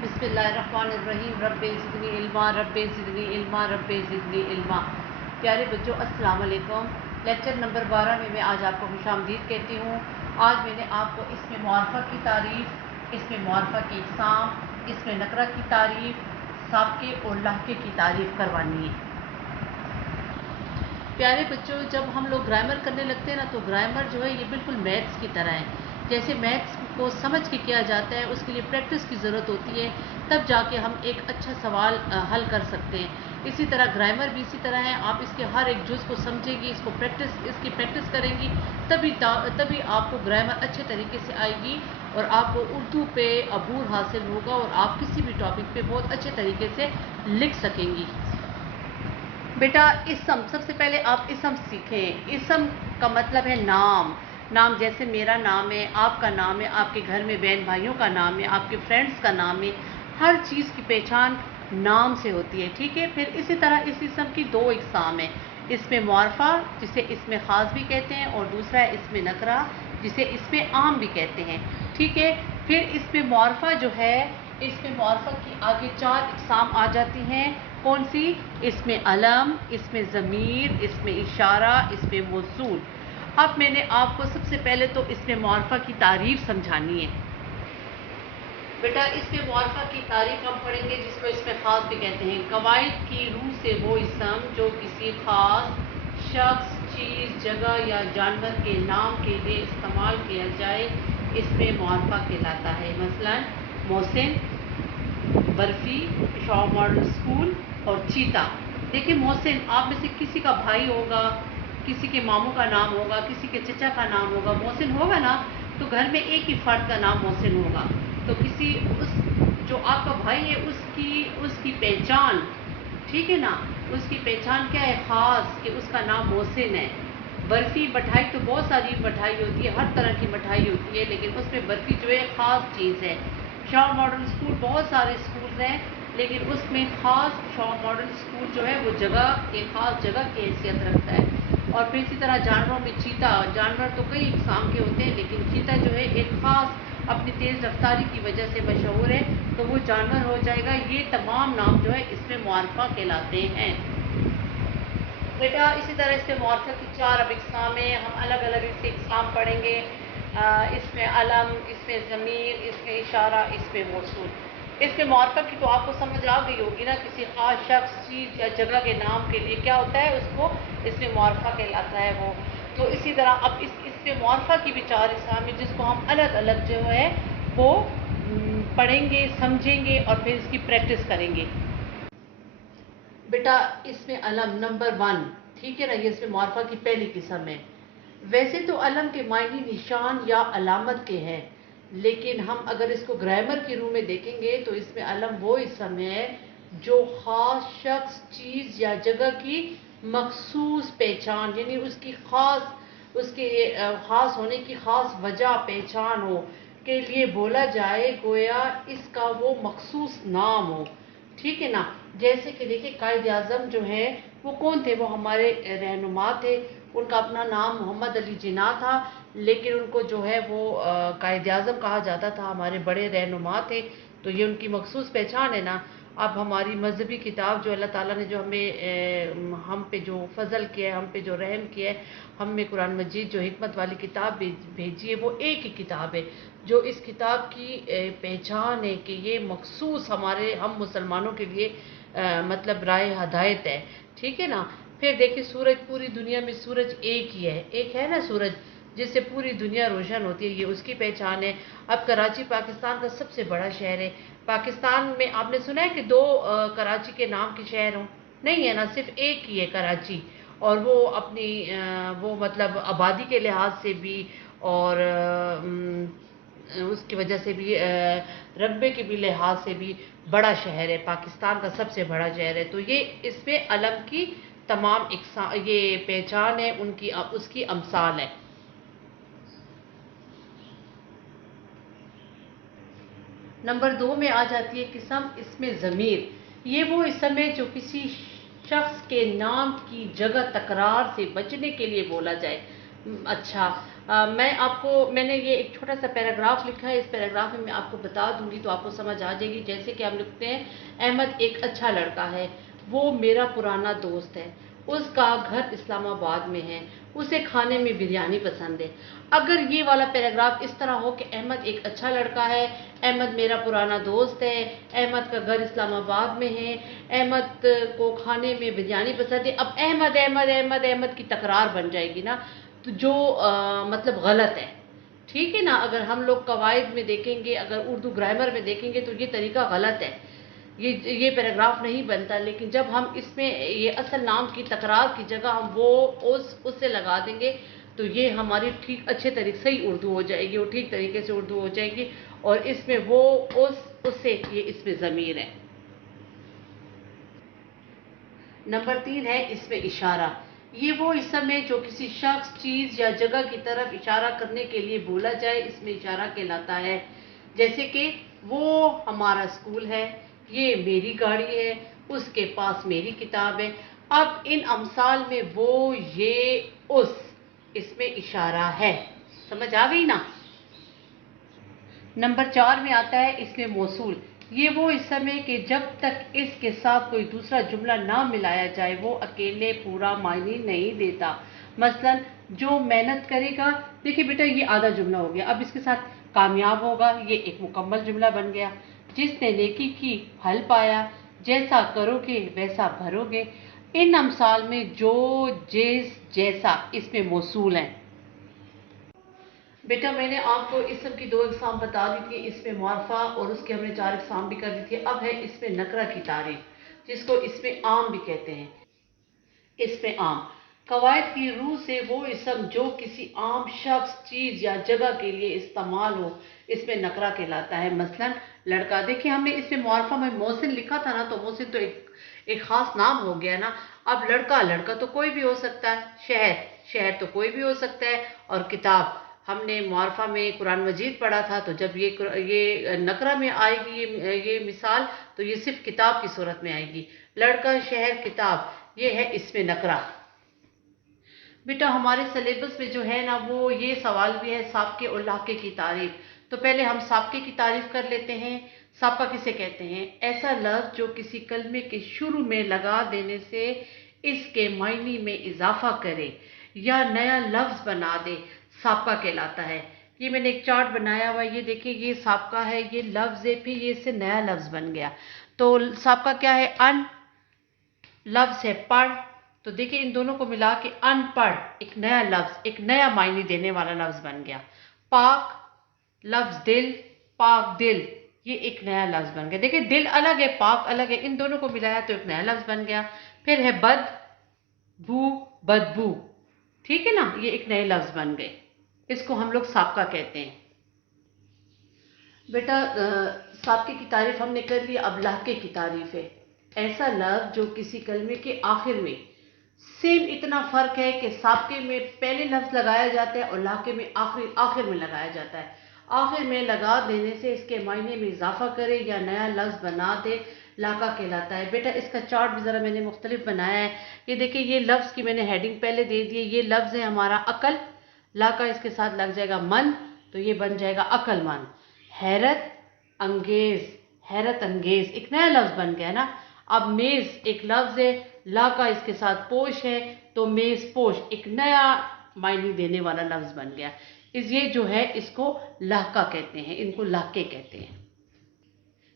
बिस्मिल्लाहिर्रहमानिर्रहीम। रब्बे ज़िदनी इल्मा, रब्बे ज़िदनी इल्मा, रब्बे ज़िदनी इल्मा। प्यारे बच्चों, अस्सलाम वालेकुम। लेक्चर नंबर 12 में मैं आज आपको खुशामदीद कहती हूँ। आज मैंने आपको इसमें मुआरफ़ा की तारीफ़, इसमें मुआरफ़ा की इक़साम, इसमें नकरा की तारीफ़, साबके और लाहके की तारीफ़ करवानी है। प्यारे बच्चों, जब हम लोग ग्रामर करने लगते हैं ना, तो ग्रामर जो है ये बिल्कुल मैथ्स की तरह है। जैसे मैथ्स को समझ के किया जाता है, उसके लिए प्रैक्टिस की ज़रूरत होती है, तब जाके हम एक अच्छा सवाल हल कर सकते हैं। इसी तरह ग्रामर भी इसी तरह है। आप इसके हर एक जुज़ को समझेंगी, इसकी प्रैक्टिस करेंगी, तभी आपको ग्रामर अच्छे तरीके से आएगी और आपको उर्दू पे अबूर हासिल होगा और आप किसी भी टॉपिक पे बहुत अच्छे तरीके से लिख सकेंगी। बेटा, इसम, सबसे पहले आप इसम सीखें। इसम का मतलब है नाम। नाम जैसे मेरा नाम है, आपका नाम है, आपके घर में बहन भाइयों का नाम है, आपके फ्रेंड्स का नाम है। हर चीज़ की पहचान नाम से होती है, ठीक है। फिर इसी तरह इस इसम की दो इक़साम है। इसमें मुआरफ़ा, जिसे इसमें ख़ास भी कहते हैं, और दूसरा है इसमें नकरा, जिसे इसमें आम भी कहते हैं, ठीक है। फिर इसमें मुआरफ़ा जो है, इसमें मुआरफ़ा की आगे 4 इक़साम आ जाती हैं। कौन सी? इसमें अलम, इसमें ज़मीर, इसमें इशारा, इसमें मौसूल। अब मैंने आपको सबसे पहले तो इसमें मुआरफ़ा की तारीफ़ समझानी है। बेटा, इसमें मुआरफ़ा की तारीफ़ हम पढ़ेंगे, जिसको इसमें ख़ास भी कहते हैं। कवायद की रूह से वो इसम जो किसी ख़ास शख्स, चीज़, जगह या जानवर के नाम के लिए इस्तेमाल किया जाए, इसमें मुआरफ़ा कहलाता है। मसलन मोहसिन, बर्फ़ी, शॉ मॉडल स्कूल और चीता। देखिए, मोहसिन आप में से किसी का भाई होगा, किसी के मामू का नाम होगा, किसी के चचा का नाम होगा, मोहसिन होगा ना। तो घर में एक ही फ़र्द का नाम मोहसिन होगा। तो किसी उस जो आपका भाई है उसकी पहचान, ठीक है ना, उसकी पहचान क्या है? ख़ास, कि उसका नाम मोहसिन है। बर्फ़ी, मिठाई तो बहुत सारी मिठाई होती है, हर तरह की मिठाई होती है, लेकिन उसमें बर्फ़ी जो है ख़ास चीज़ है। शॉ मॉडल स्कूल, बहुत सारे स्कूल हैं, लेकिन उसमें ख़ास शॉ मॉडल स्कूल जो है वो जगह, एक ख़ास जगह की हैसियत रखता है। और फिर इसी तरह जानवरों में चीता, जानवर तो कई इक़साम के होते हैं, लेकिन चीता जो है एक ख़ास अपनी तेज़ रफ्तारी की वजह से मशहूर है, तो वो जानवर हो जाएगा। ये तमाम नाम जो है इसमें मुआरफ़ा कहलाते हैं। बेटा, इसी तरह इसमें मुआरफ़ा की 4 अब इक़साम हैं। हम अलग अलग इसके इक़साम पढ़ेंगे। इसमें अलम, इसमें ज़मीर, इसमें इशारा, इसमें मौसूल। इसमें मुआरफ़ा की तो आपको समझ आ गई होगी ना, किसी ख़ास शख्स, चीज़ या जगह के नाम के लिए क्या होता है, उसको इसमें मुआरफ़ा कहलाता है वो। तो इसी तरह अब इसमें मुआरफ़ा की भी 4 इक़साम हैं, जिसको हम अलग अलग जो है वो पढ़ेंगे, समझेंगे और फिर इसकी प्रैक्टिस करेंगे। बेटा, इसमें अलम नंबर 1, ठीक है ना, ये इसमें मुआरफ़ा की पहली किस्म है। वैसे तो अलम के मायने निशान या अलामत के हैं, लेकिन हम अगर इसको ग्रामर के रूप में देखेंगे तो इसमें अलम वो इसम है जो ख़ास शख्स, चीज़ या जगह की मखसूस पहचान, यानी उसकी उसके ख़ास होने की ख़ास वजह, पहचान हो के लिए बोला जाए, गोया इसका वो मखसूस नाम हो, ठीक है ना। जैसे कि देखिए, कायद आज़म जो है वो कौन थे? वो हमारे रहनुमा थे। उनका अपना नाम मोहम्मद अली जिन्ना था, लेकिन उनको जो है वो कायद आज़म कहा जाता था, हमारे बड़े रहनुमा थे। तो ये उनकी मखसूस पहचान है ना। अब हमारी मजहबी किताब जो अल्लाह ताला ने जो हम पे जो फ़ज़ल किया है, हम पे जो रहम किया है, हम में कुरान मजीद जो हिकमत वाली किताब भेजी है, वो एक ही किताब है जो इस किताब की पहचान है कि ये मखसूस हमारे हम मुसलमानों के लिए मतलब राह हदायत है, ठीक है ना। फिर देखिए, सूरज, पूरी दुनिया में सूरज एक ही है, एक है ना सूरज, जिससे पूरी दुनिया रोशन होती है, ये उसकी पहचान है। अब कराची पाकिस्तान का सबसे बड़ा शहर है। पाकिस्तान में आपने सुना है कि 2 कराची के नाम के शहर हों? नहीं है ना, सिर्फ एक ही है कराची। और वो अपनी वो मतलब आबादी के लिहाज से भी और उसकी वजह से भी, रकबे के भी लिहाज से भी बड़ा शहर है, पाकिस्तान का सबसे बड़ा शहर है। तो ये इसमें अलम की तमाम ये पहचान है, उनकी उसकी अमसाल है। नंबर 2 में आ जाती है किस्म इसमें ज़मीर। ये वो इसम है जो किसी शख्स के नाम की जगह तकरार से बचने के लिए बोला जाए। अच्छा, मैंने ये एक छोटा सा पैराग्राफ लिखा है, इस पैराग्राफ में मैं आपको बता दूंगी तो आपको समझ आ जाएगी। जैसे कि हम लिखते हैं, अहमद एक अच्छा लड़का है, वो मेरा पुराना दोस्त है, उसका घर इस्लामाबाद में है, उसे खाने में बिरयानी पसंद है। अगर ये वाला पैराग्राफ इस तरह हो कि अहमद एक अच्छा लड़का है, अहमद मेरा पुराना दोस्त है, अहमद का घर इस्लामाबाद में है, अहमद को खाने में बिरयानी पसंद है। अब अहमद अहमद अहमद अहमद की तकरार बन जाएगी ना, तो जो मतलब गलत है, ठीक है ना। अगर हम लोग कवायद में देखेंगे, अगर उर्दू ग्रामर में देखेंगे तो ये तरीका गलत है, ये पैराग्राफ नहीं बनता। लेकिन जब हम इसमें ये असल नाम की तकरार की जगह हम वो उससे लगा देंगे तो ये हमारी ठीक अच्छे तरीके से ही उर्दू हो जाएगी और ठीक तरीके से उर्दू हो जाएगी। और इसमें वो उससे ये इसमें ज़मीर है। नंबर 3 है इसमें इशारा। ये वो इसम है जो किसी शख्स, चीज़ या जगह की तरफ इशारा करने के लिए बोला जाए, इसमें इशारा कहलाता है। जैसे कि वो हमारा स्कूल है, ये मेरी गाड़ी है, उसके पास मेरी किताब है। अब इन अमसाल में वो, ये, उस, इसमें इशारा है। समझ आ गई ना। नंबर 4 में आता है इसमें मौसूल। ये वो इसम है कि जब तक इसके साथ कोई दूसरा जुमला ना मिलाया जाए वो अकेले पूरा मायने नहीं देता। मसलन जो मेहनत करेगा, देखिए बेटा ये आधा जुमला हो गया, अब इसके साथ कामयाब होगा, ये एक मुकम्मल जुमला बन गया। जिसने नेकी की फल पाया, जैसा करोगे वैसा भरोगे। इन अमसाल में जो, जिस, जैसा इसमें मौसूल हैं। बेटा मैंने आपको इसम की 2 इकसाम बता दी थी, इसमें मुआरफा, और उसके हमने 4 इकसाम भी कर दी थी। अब है इसमें नकरा की तारीफ, जिसको इसमें आम भी कहते हैं। इसमें आम कवायद की रूह से वो इसम जो किसी आम शख्स, चीज़ या जगह के लिए इस्तेमाल हो, इसमें नकरा कहलाता है। मसलन लड़का, देखिए हमने इसमें मुआरफा में मोहसिन लिखा था ना, तो मोहसिन तो एक ख़ास नाम हो गया ना। अब लड़का, लड़का तो कोई भी हो सकता है, शहर, शहर तो कोई भी हो सकता है, और किताब, हमने मुआरफा में कुरान मजीद पढ़ा था, तो जब ये नकरा में आएगी, ये मिसाल, तो ये सिर्फ किताब की सूरत में आएगी। लड़का, शहर, किताब, ये है इसमें नकरा। बेटा हमारे सिलेबस में जो है ना, वो ये सवाल भी है साबके और लाके की तारीफ। तो पहले हम साबके की तारीफ कर लेते हैं। साबका किसे कहते हैं? ऐसा लफ्ज जो किसी कलमे के शुरू में लगा देने से इसके मायने में इजाफा करे या नया लफ्ज बना दे, साबका कहलाता है। ये मैंने एक चार्ट बनाया हुआ है, ये देखिए, ये साबका है, ये लफ्ज है, फिर ये इससे नया लफ्ज बन गया। तो साबका क्या है? अन, लफ्ज है पढ़। तो देखिए इन दोनों को मिला के अनपढ़ एक नया लफ्ज, एक नया मायने देने वाला लफ्ज बन गया। पाक, लफ्ज दिल, पाक दिल, ये एक नया लफ्ज बन गया। देखिए दिल अलग है, पाक अलग है, इन दोनों को मिलाया तो एक नया लफ्ज बन गया। फिर है बद, बू, बदबू, ठीक है ना, ये एक नए लफ्ज बन गए। इसको हम लोग साबका कहते हैं। बेटा साबके की तारीफ हमने कर ली, अब लाके की तारीफ है। ऐसा लफ्ज जो किसी कलमे के आखिर में, सेम इतना फर्क है कि साबके में पहले लफ्ज लगाया जाता है और लाके में आखिर आखिर में लगाया जाता है। आखिर में लगा देने से इसके मायने में इजाफा करे या नया लफ्ज बना दे, लाका कहलाता है। बेटा इसका चार्ट भी ज़रा मैंने मुख्तलिफ बनाया है। ये देखिए, ये लफ्ज़ की मैंने हेडिंग पहले दे दी है। ये लफ्ज़ है हमारा अकल, लाका इसके साथ लग जाएगा मन, तो ये बन जाएगा अक्लमंद। हैरत अंगेज, हैरत अंगेज एक नया लफ्ज बन गया ना। अब मेज एक लफ्ज है, ला का इसके साथ पोश है, तो मेज पोश एक नया मायने देने वाला लफ्ज बन गया। ये जो है इसको लाका कहते हैं, इनको लाके कहते हैं।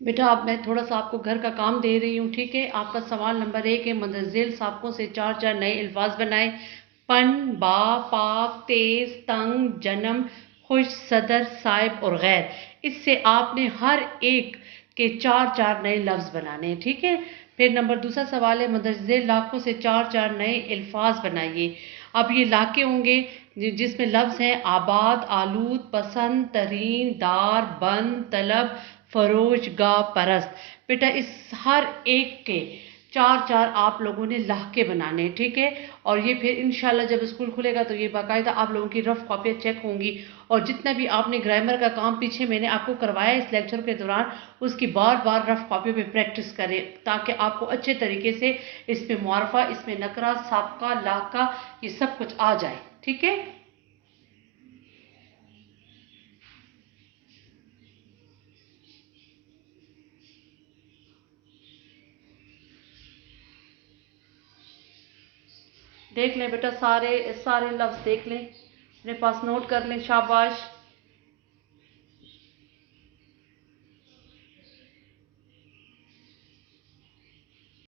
बेटा अब मैं थोड़ा सा आपको घर का काम दे रही हूँ, ठीक है। आपका सवाल नंबर 1 है, मुंतज़िल साबकों से 4 नए अल्फाज बनाए। पन, बा, पाक, तेज, तंग, जन्म, खुश, सदर, साहिब और गैर। इससे आपने हर एक के 4 नए लफ्ज़ बनाने हैं, ठीक है। फिर नंबर दूसरा सवाल है, मुंतज़िल लाखों से 4 नए अल्फाज बनाइए। अब ये लाके होंगे जिसमें लफ्ज़ हैं आबाद, आलूद, पसंद, तरीन, दार, बंद, तलब, फरोश, गा, परस्त। बेटा इस हर एक के 4 आप लोगों ने लाके बनाने हैं, ठीक है। और ये फिर इंशाल्लाह जब स्कूल खुलेगा तो ये बाकायदा आप लोगों की रफ कॉपियाँ चेक होंगी। और जितना भी आपने ग्रामर का काम पीछे मैंने आपको करवाया इस लेक्चर के दौरान, उसकी बार बार रफ कॉपियों पे प्रैक्टिस करें, ताकि आपको अच्छे तरीके से इसमें मुआरफा, इसमें नकरा, साबका, लाका, ये सब कुछ आ जाए, ठीक है। دیکھ لیں بیٹا، سارے سارے لفظ دیکھ لیں، اپنے پاس نوٹ کر لیں، شاباش۔